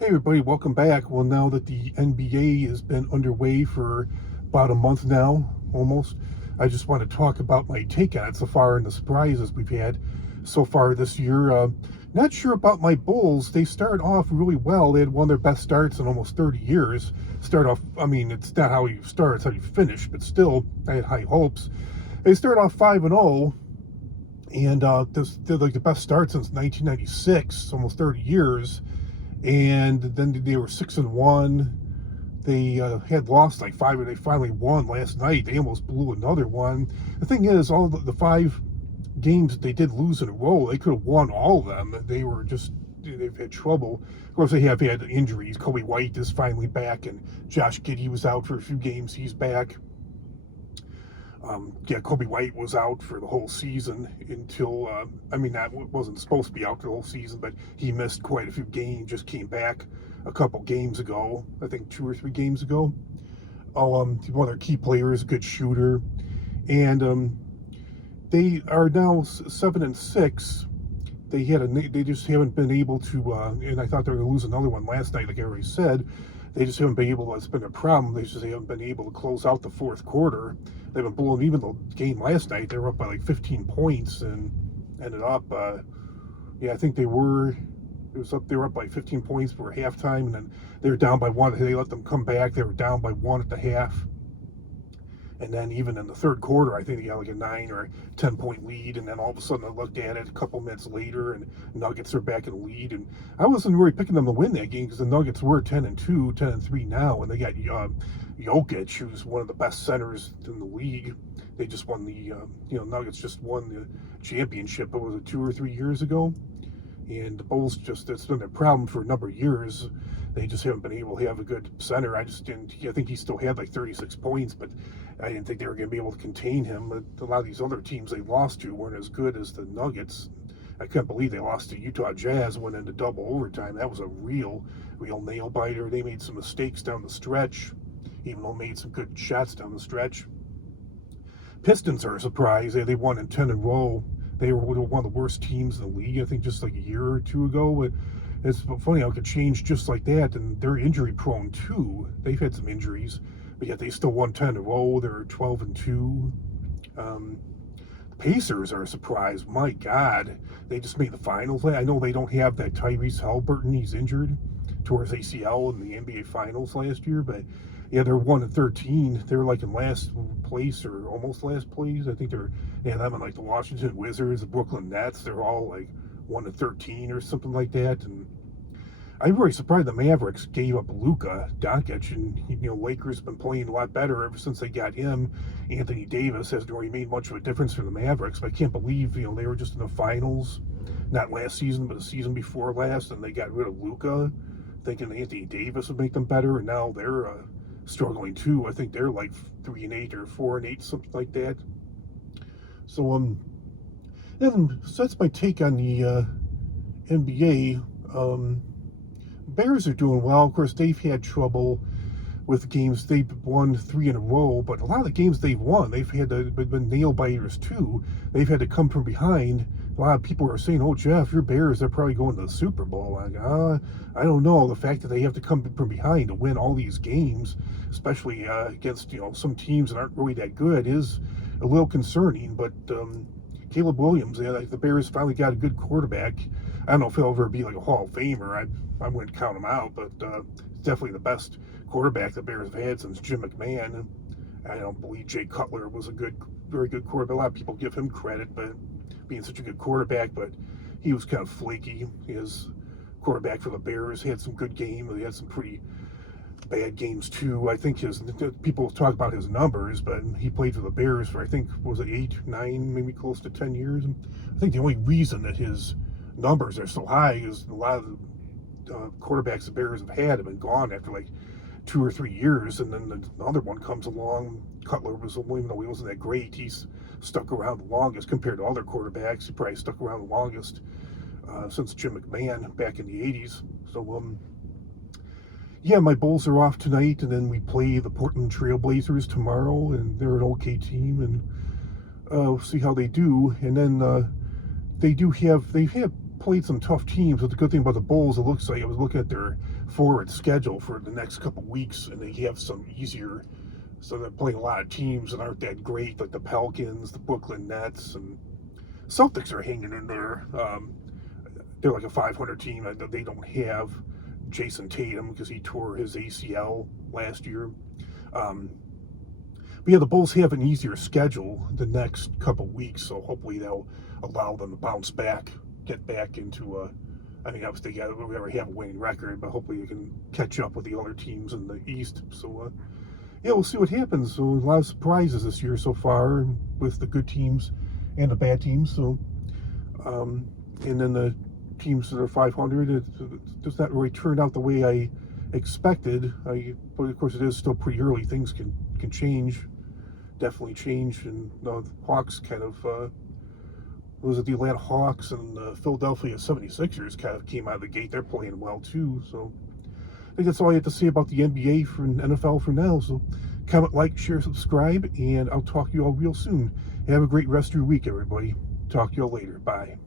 Hey everybody, welcome back. Well, now that the NBA has been underway for about a month now, almost, I just want to talk about my take on it so far and the surprises we've had so far this year. Not sure about my Bulls. They started off really well. They had one of their best starts in almost 30 years. Start off, I mean, it's not how you start, it's how you finish, but still, I had high hopes. They started off 5-0, and they're like the best start since 1996, almost 30 years. And then they were 6-1. They had lost like five, and they finally won last night. They almost blew another one. The thing is, all the five games that they did lose in a row, they could have won all of them. They've had trouble. Of course, they have had injuries. Kobe White is finally back, and Josh Giddey was out for a few games. He's back. Kobe White was out for the whole season until, that wasn't supposed to be out for the whole season, but he missed quite a few games, just came back a couple games ago, I think 2 or 3 games ago. One of their key players, a good shooter, and they are now 7-6. They just haven't been able to, and I thought they were going to lose another one last night, like I already said. They just haven't been able. It's been a problem. They haven't been able to close out the fourth quarter. They've been blowing. Even the game last night, they were up by like 15 points and ended up. I think they were. It was up. They were up by 15 points for halftime, and then they were down by one. They let them come back. They were down by one at the half. And then even in the third quarter, I think they got like a 9 or 10 point lead. And then all of a sudden I looked at it a couple minutes later and Nuggets are back in the lead. And I wasn't really picking them to win that game because the Nuggets were 10-2, 10-3 now. And they got Jokic, who's one of the best centers in the league. They just won Nuggets just won the championship, was it 2 or 3 years ago? And the Bulls it's been their problem for a number of years. They just haven't been able to have a good center. I think he still had like 36 points, but I didn't think they were going to be able to contain him. But a lot of these other teams they lost to weren't as good as the Nuggets. I couldn't believe they lost to Utah Jazz, went into double overtime. That was a real nail biter. They made some mistakes down the stretch, even though they made some good shots down the stretch. Pistons are a surprise. They won in 10 in a row. They were one of the worst teams in the league, I think, just like a year or two ago. But it's funny how it could change just like that. And they're injury prone too. They've had some injuries, but yet they still won 10 in a row. They're 12-2. The Pacers are a surprise. My God, they just made the finals. I know they don't have that Tyrese Haliburton. He's injured, tore his ACL in the NBA Finals last year, but yeah, they're 1-13. They're like in last place or almost last place. I think them and like the Washington Wizards, the Brooklyn Nets. They're all like 1-13 or something like that. And I'm very surprised the Mavericks gave up Luka Doncic, and Lakers have been playing a lot better ever since they got him. Anthony Davis hasn't really made much of a difference for the Mavericks, but I can't believe they were just in the finals, not last season, but the season before last, and they got rid of Luka, thinking Anthony Davis would make them better, and now they're struggling too. I think they're like 3-8 or 4-8, something like that. So so that's my take on the NBA. Bears are doing well. Of course, they've had trouble with games. They've won 3 in a row, but a lot of the games they've won, they've been nail biters too. They've had to come from behind. A lot of people are saying, "Oh, Jeff, your Bears, they're probably going to the Super Bowl." Like, I don't know. The fact that they have to come from behind to win all these games, especially against some teams that aren't really that good, is a little concerning. But Caleb Williams, the Bears finally got a good quarterback. I don't know if he'll ever be like a Hall of Famer. I wouldn't count him out, but definitely the best quarterback the Bears have had since Jim McMahon. I don't believe Jay Cutler was a very good quarterback. A lot of people give him credit, but being such a good quarterback, but he was kind of flaky. His quarterback for the Bears had some good games. He had some pretty bad games too. I think people talk about his numbers, but he played for the Bears for, I think, was it 8, 9, maybe close to 10 years. I think the only reason that his numbers are so high is a lot of the quarterbacks the Bears have been gone after like 2 or 3 years, and then the other one comes along. Cutler even though he wasn't that great, he's stuck around the longest compared to other quarterbacks. He probably stuck around the longest since Jim McMahon back in the 80s. So my Bulls are off tonight, and then we play the Portland Trail Blazers tomorrow, and they're an okay team, and we'll see how they do. And then they've had played some tough teams, but the good thing about the Bulls, it looks like I was looking at their forward schedule for the next couple weeks, and they have some easier. So they're playing a lot of teams that aren't that great, like the Pelicans, the Brooklyn Nets, and Celtics are hanging in there. They're like a 500 team. They don't have Jason Tatum because he tore his ACL last year. But yeah, the Bulls have an easier schedule the next couple weeks, so hopefully they'll allow them to bounce back, get back into I mean, obviously they already have a winning record, but hopefully they can catch up with the other teams in the East. So yeah, we'll see what happens. So a lot of surprises this year so far with the good teams and the bad teams. So and then the teams that are 500, it does not really turn out the way I expected. But of course, it is still pretty early. Things can change, definitely change. And the Hawks kind of, was it the Atlanta Hawks and the Philadelphia 76ers kind of came out of the gate. They're playing well too. So I think that's all I have to say about the NBA and NFL for now. So comment, like, share, subscribe, and I'll talk to you all real soon. Have a great rest of your week, everybody. Talk to you all later. Bye.